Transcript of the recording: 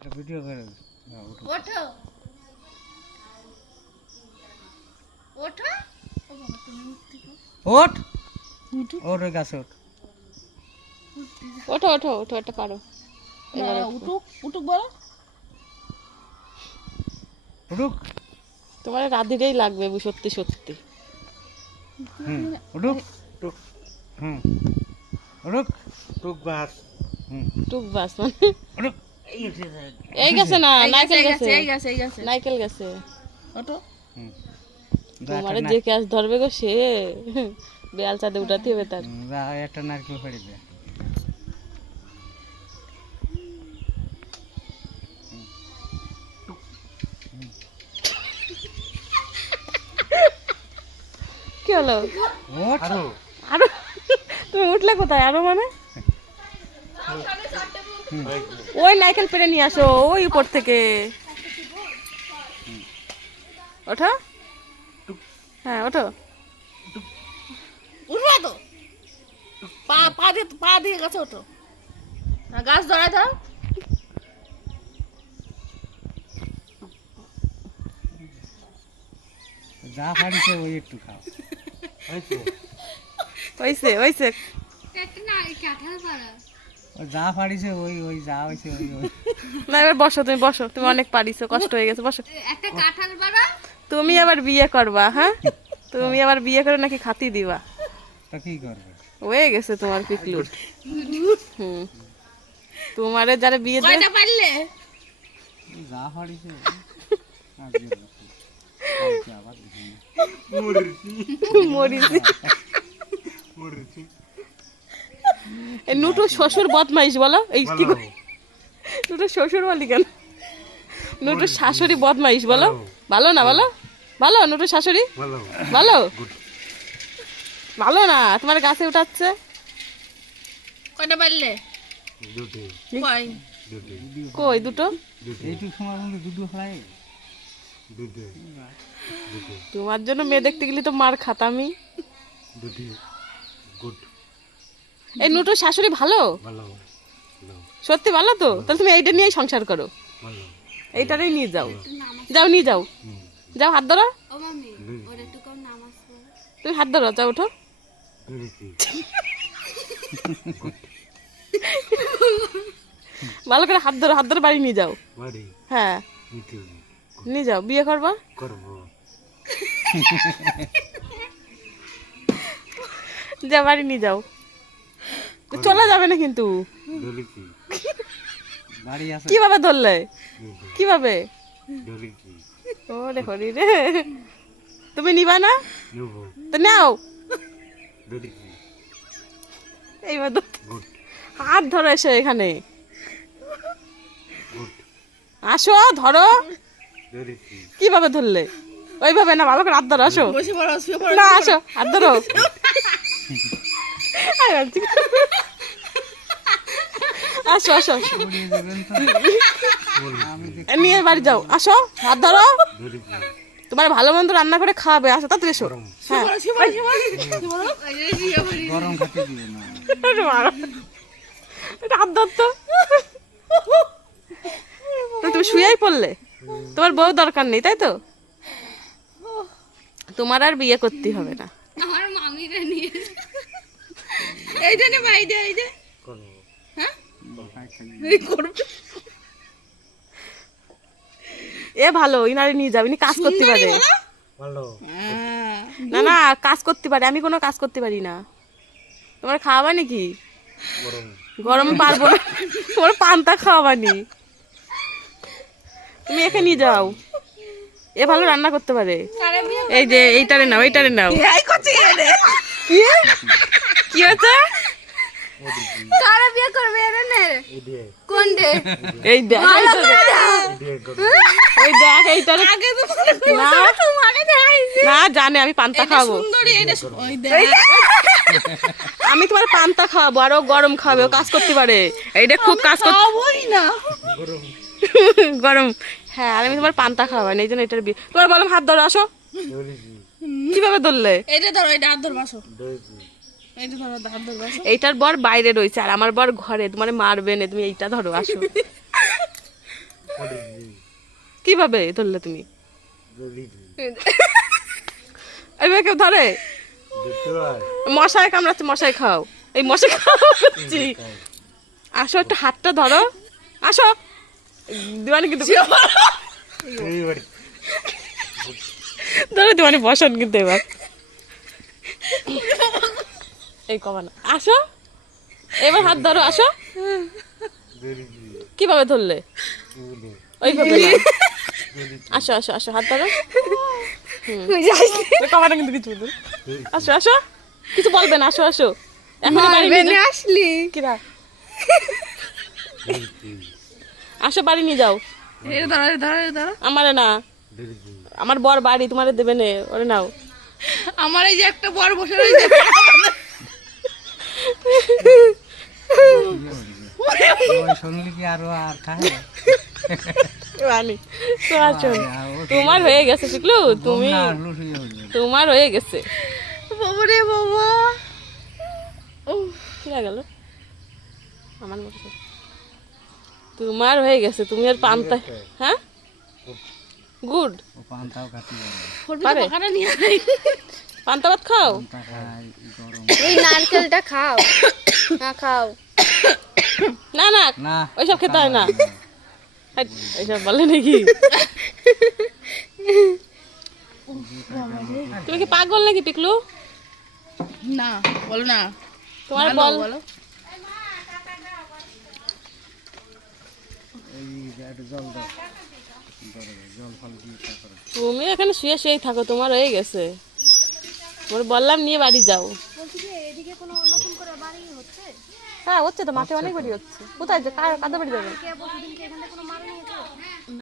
একটা ভিডিও করে। হ্যাঁ। ওঠো। ওঠো। ও বাবা তুমি উঠতে পারো ওঠ। ওঠ গাছে ওঠ ওঠো ওঠো ওঠো এটা পারো উঠুক উঠুক বলো। উঠুক। তোমার রাধিরেই লাগবে সত্যি সত্যি। হুম উঠুক। হুম উঠুক। টুক বাস। হুম। টুক বাস মানে। উঠুক। এই গেছে না নাইকেল গেছে এই গেছে এই গেছে নাইকেল গেছে। হুম। তোমার যে ক্যাশ ধরবে গো সে বেয়াল চাঁদে উঠাতে হবে তার। একটা নারকেল কি হলো? আরও? আরও? তুমি উঠলে কোথায়? আরও মানে? ওই নাইকেল পেরে নিয়ে আসো ওই উপর থেকে। ওঠো। হ্যাঁ ওঠো। উঠবে তো। পা পা দিয়ে পা দিয়ে গাছে ওঠো। গাছ ধরায় দাও যা ফাড়িছে ওই একটু খাও। হয়েছে? হইছে হইছে ও যা ফাড়িছে ওই ওই যা হয়েছে ওই ওই। না এবার বসো তুমি বসো। তুমি অনেক পারিছো কষ্ট হয়ে গেছে বসো। একটা কাঁঠাল পাড়া তুমি আবার বিয়ে করবা হ্যাঁ? তুমি আবার বিয়ে করে নাকি খাতি দিবা? তা কি করবে? হয়ে গেছে তোমার পিকলুট হুম। তোমারে যারা বিয়ে দেবে কয়টা পারলে? যা দিয়ে না। মরিছি মরেছি এই নুটু শ্বশুর বদমাইশ বলো? এই কি নুটু শ্বশুর বলি কেন? নুটু শাশুড়ি বদমাইশ বলো। ভালো না বলো? ভালো নুটু শাশুড়ি? ভালো? ভালো ভালো না তোমার গাছে উঠাচ্ছে? কয়টা পারলে? দুটি। কয়? দুটি। কই দুটি? তোমার জন্য মেয়ে দেখতে গেলে তো মার খাতামি। গুড। এই নুটু শাশুড়ি ভালো? সত্যি ভালো তো? তাহলে তুমি এইটা নিয়েই সংসার করো। ভালো। এইটারই নিয়ে যাও। যাও নিয়ে যাও। যাও হাত ধরো। তুমি হাত ধরো যাও ওঠো। ভালো করে হাত ধরো হাত ধরে বাড়ি নিয়ে যাও। হ্যাঁ। নিয়ে যাও। বিয়ে করবা? করব। যা বাড়ি নিয়ে যাও। চলে যাবে না কিন্তু। কীভাবে ধরলে? কীভাবে? ও রে হরি রে। তুমি নিবা না? তো নাও। এইবার হাত ধরো এসে এখানে। আসো ধরো। কীভাবে ধরলে? ওইভাবে না ভালো করে হাত ধরো আসো। না আসো হাত ধরো। আসো আসো নিয়ে বাড়ি যাও। আসো হাত ধরো। তোমার ভালো মন্দ রান্না করে খাওয়াবে। আসো তাড়াতাড়ি এসো। হ্যাঁ। গরম খেতে দিবে না। হাত ধরতো তুমি শুয়েই পড়লে? তোমার বউ দরকার নেই তাই তো? তোমার আর বিয়ে করতে হবে না আমার মামিরা নিয়ে এই নে ভাই দে এই করব। হ্যাঁ? করবে। এ ভালো ইনারে নিয়ে যাবে কাজ করতে পারে। ভালো। না না কাজ করতে পারে আমি কোনো কাজ করতে পারি না। তোমার খাওয়াবা নাকি? গরমে। পারব না। তোমার পান্তা খাওয়াবানি তুমি একে নিয়ে যাও। এ ভালো রান্না করতে পারে। এই যে এইটারে নাও এইটারে নাও। কি? কি হয়েছে কারা বিয়ে করবে নে কোন দে এই দেখ। এই এই আগে তো না। তোমারে দেখাইছে না জানে আমি পান্তা খাওয়াবো সুন্দরী এটা ওই দে আমি তোমার পান্তা খাওয়াবো আর গরম খাবে ও কাজ করতে পারে। এইটা খুব কাজ করতে না। গরম। হ্যাঁ আমি তোমার পান্তা খাওয়াই এই জন্য এটার বিয়ে তোমার বললাম হাত ধরো আসো। কীভাবে ধরলে? এটা ধরো এটা হাত ধর বাসো এইটার বর বাইরে রয়েছে, আর আমার বর ঘরে। তোমার মারবে না তুমি, এইটা ধরো, আসো। কীভাবে ধরলে তুমি? ধরেছি কেউ ধরে? মশায় কামড়াচ্ছে মশাই খাও। এই মশাই খাও আসো, একটু হাতটা ধরো। আসো। দিওয়ানি কিন্তু ধরো দিওয়ানি, বসান কিন্তু এবার। এই কমানো আসো। এবার হাত ধরো আসো। কীভাবে ধরলে? ওইভাবে আসো আসো আসো হাত ধরো। কমানো কিন্তু কিছু আসো আসো। কিছু বলবে না আসো আসো। এখন বাড়ি আসলি। কিরা? আসো বাড়ি নিয়ে যাও। আমারে না। আমার বর বাড়ি তোমারে দেবে নে ওরে নাও। আমার এই যে একটা বর বসে রয়েছে। শুনলি কি আরও আর খায়? রানী তো আছো তোমার হয়ে গেছে শিখলো? তুমি তোমার হয়ে গেছে। বাবা রে কি গেল? আমার মতো তোমার হয়ে গেছে তুমি আর পান্তা হ্যাঁ? গুড। পান্তা ভাত খাও? এই নারকেলটা খাও। না খাও। না না না ওইসব খেতে হয় না। এইসব বলে নাকি? তুমি কি পাগল নাকি পিকলু? না বলো না। তোমার বল। তুমি এখানে শুয়ে শুয়েই থাকো তোমার হয়ে গেছে। ওর বললাম নিয়ে বাড়ি যাও। হ্যাঁ হচ্ছে তো মাঠে আচ্ছা। অনেক বাড়ি হচ্ছে। কোথায় যে কাদা বাড়ি যাবে?